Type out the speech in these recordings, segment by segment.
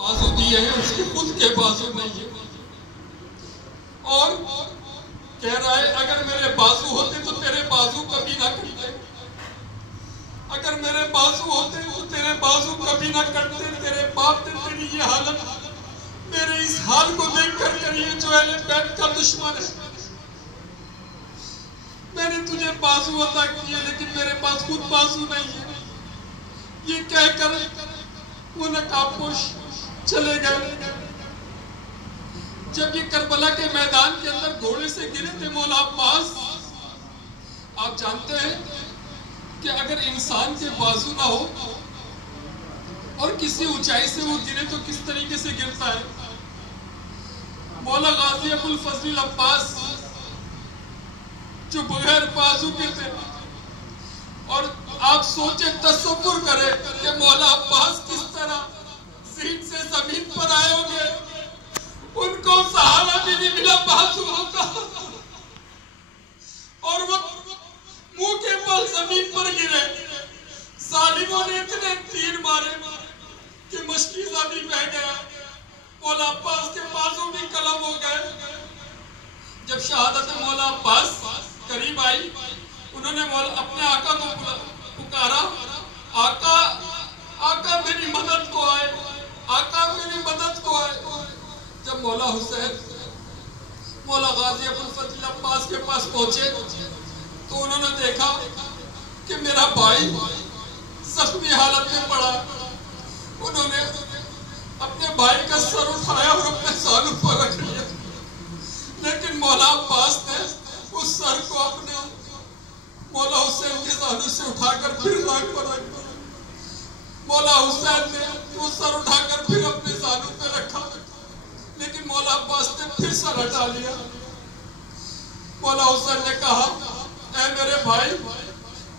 बाजू दिए हैं, उसके खुद के बाजू नहीं है। और कह रहा है अगर मेरे बाजू होते तो तेरे बाजू कभी ना कटते, अगर मेरे बाजू होते तो तेरे बाजू कभी ना कटते। तेरे बाप ने तेरी ये हालत, मेरे इस हाल को देखकर करिए जो अहले बैत का दुश्मन है। मैंने तुझे बाजू अता किए लेकिन मेरे पास खुद बाजू नहीं है। ये कहकर वो नकाबपोश चले गए। जब ये करबला के मैदान के अंदर घोड़े से गिरे थे मौला अब्बास, आप जानते हैं कि अगर इंसान के बाजू ना हो और किसी ऊंचाई से वो गिरे तो किस तरीके से गिरता है। मौला गाजी अबुल फजल अब्बास जो बगैर बाजू के थे, और आप सोचे तसव्वुर करें कि मौला अब्बास किस तरह सीट से जमीन पर आए होंगे। उनको सहारा भी नहीं मिला बाजुओं का, और वो मुंह के बल जमीन पर गिरे। जालिमों ने इतने तीर मारे कि मशकीज़ा भी बह गया, मौला अब्बास के बाजू भी कलम हो गए। जब शहादत मौला अब्बास करीब आई, उन्होंने अपने आका को पुकारा, आका आका मेरी मदद को आए, आका मेरी मदद को आए। जब मौला हुसैन मौला गाजी अबुल फजल अब्बास के पास पहुंचे तो उन्होंने देखा कि मेरा भाई जख्मी हालत में पड़ा। उन्होंने अपने भाई का सर उठाया और अपने सानू पर रख लिया, लेकिन मौला अब्बास ने उस सर को अपने मौला हुसैन के सानू से उठाकर फिर नाक पर रख दिया। मौला हुसैन ने वो सर उठाकर फिर अपने सानू पे रखा, लेकिन मौला अब्बास ने फिर सर हटा लिया। मौला हुसैन ने कहा, ऐ मेरे भाई,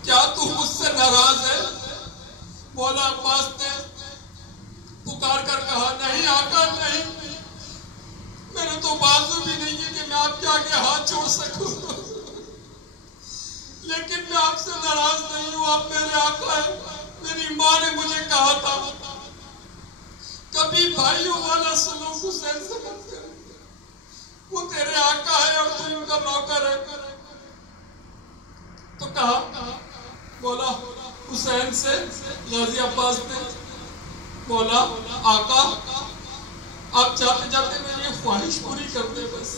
क्या तू मुझसे नाराज है? मौला अब्बास ने पुकार कर कहा, नहीं आका नहीं, मेरे तो बाजू भी नहीं है कि मैं आपके आगे हाथ जोड़ सकूं। लेकिन मैं आपसे नाराज नहीं हूं, आप मेरे आका हैं। मेरी माँ ने मुझे कहा था कभी भाइयों वाला सलूक हुसैन से मत कर, वो तेरे आका है और तू इनका नौकर है। तो कहा बोला हुसैन से गाजी अब्बास ने, बोला आका आप जाते जाते मेरी ये ख्वाहिश पूरी कर दे बस।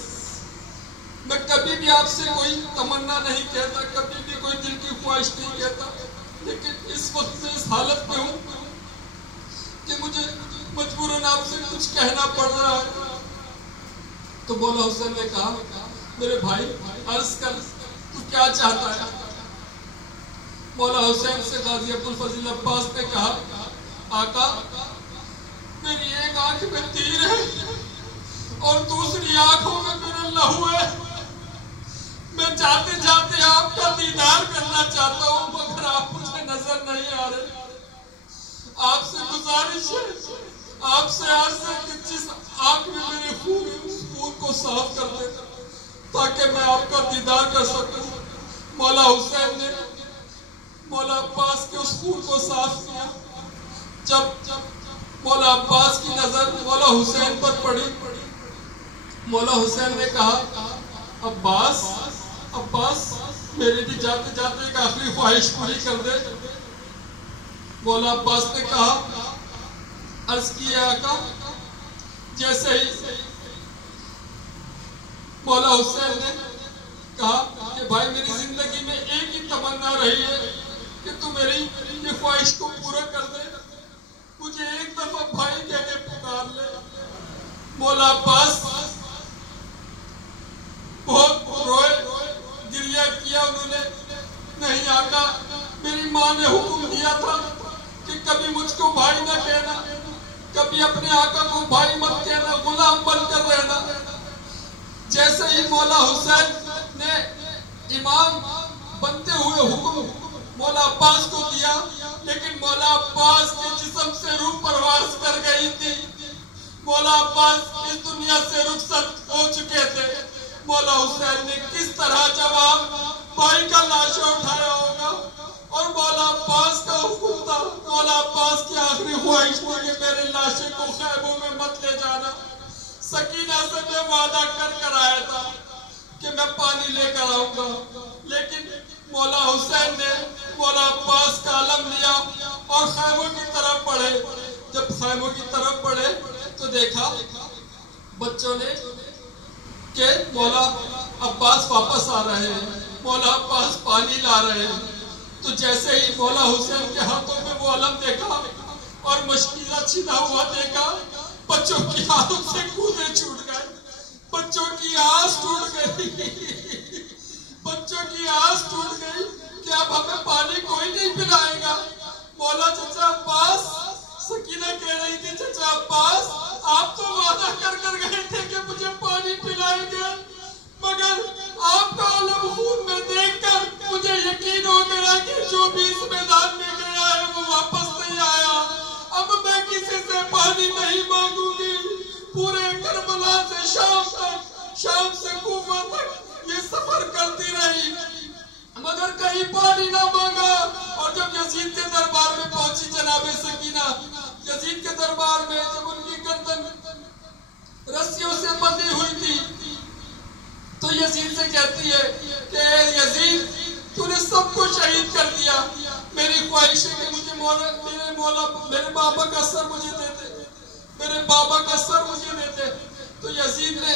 मैं कभी भी आपसे कोई तमन्ना नहीं कहता, कभी भी कोई दिल की ख्वाहिश नहीं कहता, लेकिन इस वक्त मैं इस हालत में हूं कि मुझे मजबूरन आपसे कुछ कहना पड़ रहा है। तो मौला हुसैन ने कहा, मेरे भाई अर्ज कर, तू क्या चाहता है? मौला हुसैन से गाजी अब्दुल फजील अब्बास ने कहा, आका मेरी एक आंख में तीर है और दूसरी आंखों में मेरा लहू है। मैं जाते जाते आपका दीदार करना चाहता हूँ, मगर आप मुझे नजर नहीं आ रहे। आपसे गुजारिश है, आपसे अर्ज है कि जिस आंख में मेरे खून है उस खून को साफ कर दे ताकि मैं आपका दीदार कर सकूं। मौला हुसैन ने मौला अब्बास के उस खून को साफ किया। जब मौला अब्बास की नजर मौला हुसैन पर पड़ी, मौला हुसैन ने कहा, अब्बास अब्बास मेरी भी जाते जाते एक आखिरी ख्वाहिश पूरी कर दे। मौला अब्बास ने कहा, अर्ज किया आका। जैसे ही मौला हुसैन ने कहा कि भाई मेरी जिंदगी में एक ही तमन्ना रही है कि तू मेरी ये ख्वाहिश को पूरा कर दे, मुझे एक दफा भाई कह के पुकार ले। मौला अब्बास बहुत रोए, गिरिया किया उन्होंने। नहीं आका, मेरी माँ ने हुक्म दिया था कि कभी मुझको भाई ना कहना, कभी अपने आका को भाई मत कहना, गुलाम बनकर रहना। जैसे ही मौला हुसैन ने इमाम बनते हुए हुक्म मौला अब्बास को दिया, लेकिन मौला अब्बास के जिस्म से रूह परवास कर गई थी। मौला अब्बास इस दुनिया से रुखसत हो चुके थे। मौला हुसैन ने किस तरह जवाब भाई का लाशा उठाया होगा, और मौला अब्बास का हुक्म था, मौला अब्बास की आखिरी ख्वाहिश थी कि मेरे लाशे को खैबों जाना। सकीना से मैं वादा कर आया था कि मैं पानी लेकर आऊंगा, लेकिन मौला हुसैन ने मौला अब्बास का आलम लिया और खैमों की तरफ बढ़े। जब खैमों की तरफ बढ़े तो देखा बच्चों ने कि मौला अब्बास वापस आ रहे हैं, मौला अब्बास पानी ला रहे हैं। तो जैसे ही मौला हुसैन के हाथों में वो अलम देखा और मशकीला छिदा हुआ देखा, बच्चों की हाथों से कूदे छूट गए, बच्चों की आस टूट गई, बच्चों की आस टूट गई कि अब हमें पानी कोई नहीं पिलाएगा। मौला चचा अब्बास, सकीना कह रही थी चचा अब्बास आप तो वादा कर गए थे कि मुझे पानी पिलाएंगे, मगर आपका अलम खून में देखकर मुझे यकीन हो गया कि जो भी इस मैदान में गया है वो वापस नहीं आया। अब मैं किसी से पानी नहीं मांगूंगी। पूरे करबला से शाम तक, शाम से कूफा तक ये सफर करती रही, मगर कहीं पानी ना मांगा। और जब यजीद के दरबार में पहुंची जनाबे सकीना, यजीद के दरबार में जब उनकी गर्दन रस्सियों से बंधी हुई थी तो यजीद से कहती है कि यजीद तूने सबको शहीद कर दिया, मेरी ख्वाहिश है कि मुझे मेरे बाबा का सर मुझे दे दे, मेरे बाबा का सर मुझे दे दे। तो यजीद ने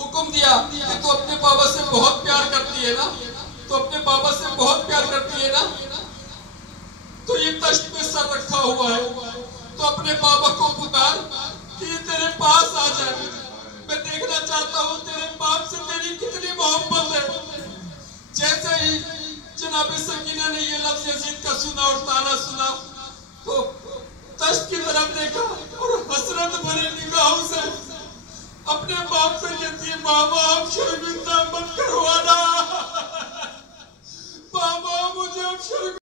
हुक्म दिया कि तू अपने बाबा से बहुत प्यार करती है ना, तो अपने बाबा से बहुत प्यार करती है ना, तो ये तश्त में सर रखा हुआ है, तो अपने बाबा को पुकार कि ये तेरे पास आ जाए, मैं देखना चाहता हूँ तेरे बाप से तेरी कितनी मोहब्बत है। जैसे ही जनाबे सकीना ने ये लफ्ज यजीद का सुना और ताना सुना तो तश्त की तरफ देखा और हसरत भरी निगाहों से अपने बाप से कहती है बाबा आप शर्मिंदा मत करवाना,